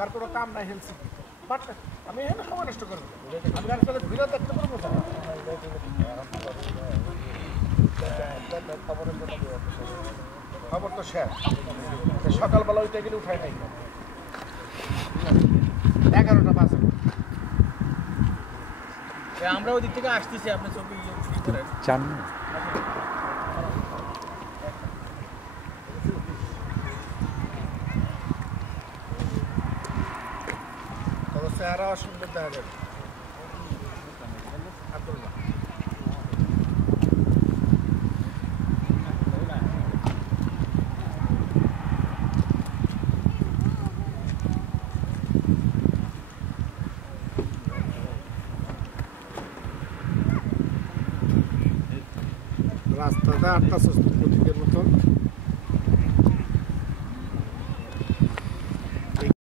আমার কোনো কাম নাই হেলসিকি বাট আমি এখানে সময় নষ্ট করবো আমি আসলে ঘুরে দেখতে পারবো খবর তো শেষ সকালবেলা ওইটা গেলে উঠায় নাই 11টা বাজে আমরা ওই দিক থেকে আসতেছি আপনি ছবি করেন চান চেহারা সুন্দর দেখা যাবে আব্দুল্লাহ রাস্তাটা 8টা 6 প্রতীকের মতো